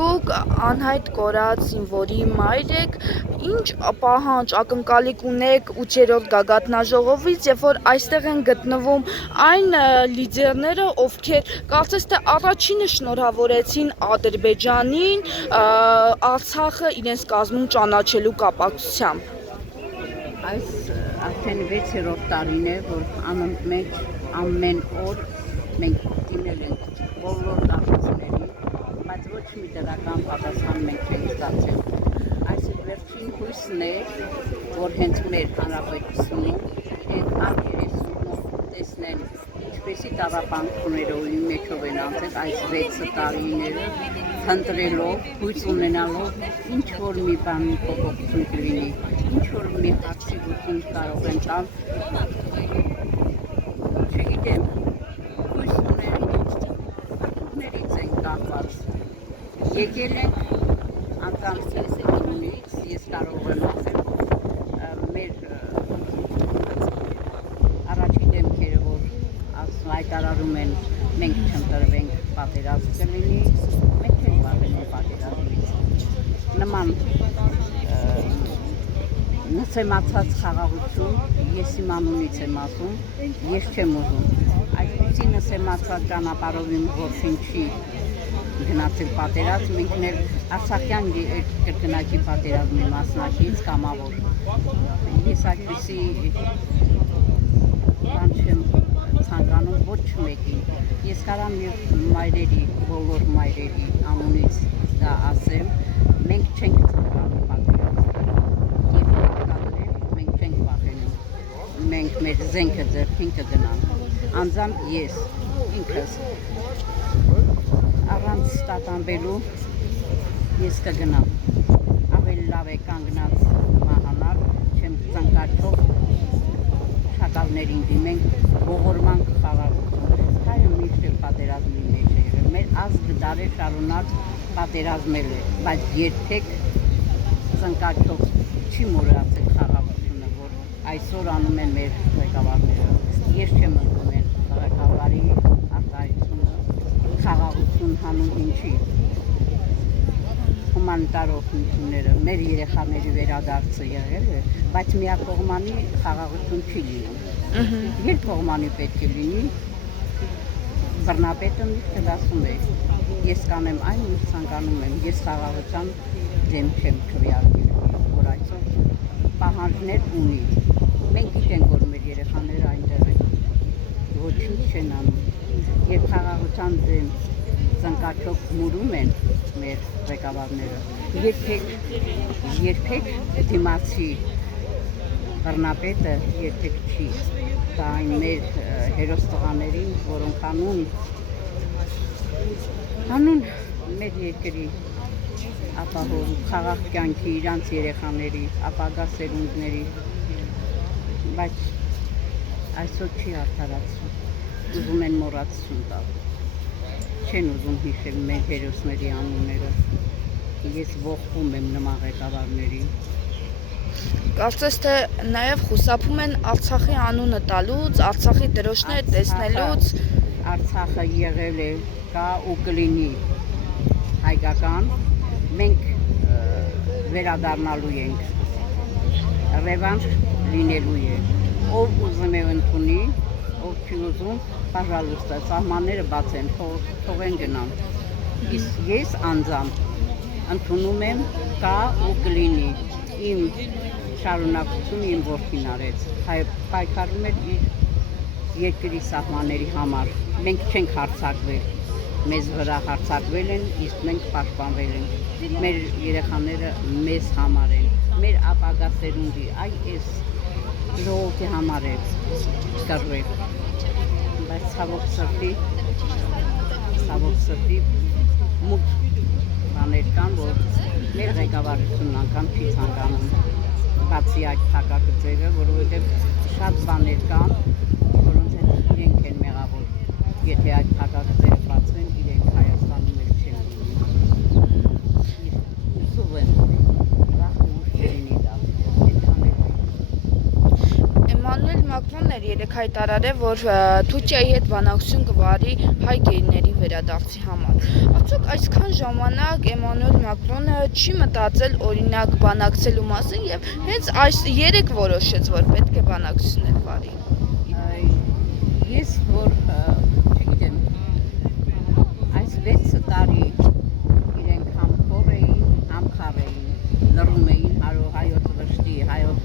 դուք անհայտ կորած զինվորի մայր եք, ինչ պահանջ ակնկալիք ունեք 8-րդ գագաթնաժողովից, երբ որ այստեղ են գտնվում այն լիդերները, ովքեր կարծես թե առաջինը շնորհավորեցին Ադրբեջանին Արցախը իրենց կազմում ճանաչելու կապակցությամբ։ Այս արդեն 6-րդ տարին է, որ անընդմեջ ամեն օր մենք դիմել ենք բոլոր դաշտերին, բայց ոչ մի դրական պատասխան մենք չենք ստացել։ Այս վերջին հույսն է, որ հենց մեր հանրապետությունում իրենք ակերեսում տեսնեն ինչպեսի տառապանքներով մեջով են անցել այս 6 տարիները, խնդրելով, հույս ունենալով ինչ որ մի բանի փոփոխություն կլինի, ինչ որ մի հարցի լուծում կարող են տալ, չգիտեմ, հույս ունենալներից են կախված, եկել ենք անձամբ սեսեքինից, ես կարող եմ ասել, մեր առաջի դեմքերը, որ հայտարարում են, մենք չընտրվենք, պատերազմ կլինի, մենք չենք վախենում պատերազմից, նման նսեմացած խաղաղություն, ես իմ անունից եմ ասում, ես չեմ ուզում, այսպիսի նսեմացած ճանապարհով իմ որոշին չի գնացել պատերազմ, ինքն էլ արցախյան կրկնակի պատերազմի մասնակից կամավոր, ես այսպիսի բան չեմ ցանկանում ոչ մեկին, ես կարամ եւ մայրերի, բոլոր մայրերի անունից դա ասեմ, մենք չենք ցանկանում պատերազմ, եւ հարկադրել, մենք չենք վախենում, մենք մեր զենքը ձեռքին կգնանք, անձամբ ես ինքս առանց տատանվելու ես կգնամ, ավելի լավ է կանգնած մահանալ, չեմ ծնկաչով շակալներին դիմենք, ողորմանք խաղաղություն, հայը միշտ էլ պատերազմի մեջ է եղել, մեր ազգը դարեր շարունակ պատերազմել է, բայց երբեք ծնկաչով չի մոռացել խաղաղությունը, որ այսօր անում են մեր ղեկավարները, ես չեմ ընդունել ղեկավարի արտահայտությունը, խաղաղություն հանուն ինչի, հումանիտար օգնությունները, մեր երեխաների վերադարձը եղել է, բայց միակողմանի խաղաղություն չի լինում, երկկողմանի պետք է լինի, բռնապետը միշտ դասում է, ես կանեմ այն, ինչ ցանկանում եմ, ես խաղաղության դեմ չեմ քվեարկել, որ այսօր պահանջներ ունի, մենք գիտենք, որ մեր երեխաները այնտեղ են, ոչինչ չեն անում, եւ խաղաղության դեմ ծնկաչով մուրում են մեր ղեկավարները, երբեք դիմացի բռնապետը երբեք չի տա այն մեր հերոս տղաներին, որոնք հանուն մեր երկրի ապահով խաղաղ կյանքի իրանց երեխաների, ապագա սերունդների, բայց այսօր չի արդարացում, ուզում են մոռացություն տալ, չեն ուզում հիշել մեր հերոսների անունները, ես ողբում եմ նման ղեկավարներին։ Կարծես թե նաև խուսափում են Արցախի անունը տալուց, Արցախի դրոշները տեսնելուց։ Արցախը եղել է, կա ու կլինի հայկական, մենք վերադառնալու ենք, ռևանշ լինելու է, ով ուզում է ընդունի, ով չի ուզում, պաժալուստը, սահմանները բաց են, թողեն գնան, իսկ ես անձամբ ընդունում եմ, կա ու կլինի, իմ շարունակությունը իմ որդին արեց, պայքարում էր իր երկրի սահմանների համար, մենք չենք հարձակվել, մեզ վրա հարձակվել են, իսկ մենք պաշտպանվել ենք, մեր երեխաները մեզ համար են, մեր ապագա սերունդի, այ այս ժողովրդի համար է կռվել, բայց ցավոք սրտի մուգ բաներ կան, որ մեր ղեկավարությունն անգամ չի ցանկանում, բացի այդ փակագծերը, որովհետև շատ բաներ կան, որոնց հետ իրենք են մեղավոր, եթե այդ փակագծերը բացվեն, իրենք Հայաստանում էլ չեն լինի, հուսով եմ, վաղ ուշ չլինի դա, Էմանուել Մակրոնն էր երեք հայտարարել, որ Թուրքիայի հետ բանակցություն կվարի հայ գեյների վերադարձի համար։ Արդյոք այսքան ժամանակ Էմանուել Մակրոնը չի մտածել օրինակ բանակցելու մասին եւ հենց այս երեք որոշեց, որ պետք է բանակցություններ վարի։ Ես որ չգիտեմ, այս 6 տարի իրենք համ փոր էին, համ խաղ էին, լռում էին հայոց վշտի, հայոց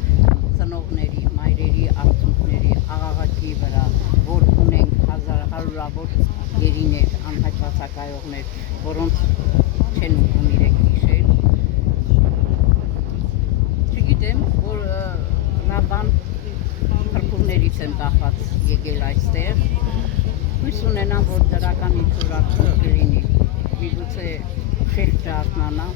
ծնողների, մայրերի, արցունքների, աղաղակի վրա, որ ունենք հարյուրավոր գերիներ, անհայտվածակայողներ, որոնց չեն ուզում իրենք հիշել։ Չգիտեմ, որ լավան խրփուրներից եմ կախված եկել այստեղ, հույս ունենամ, որ դրական ինչ-որ կլինի, միգուցե շեշտ չարթնանա,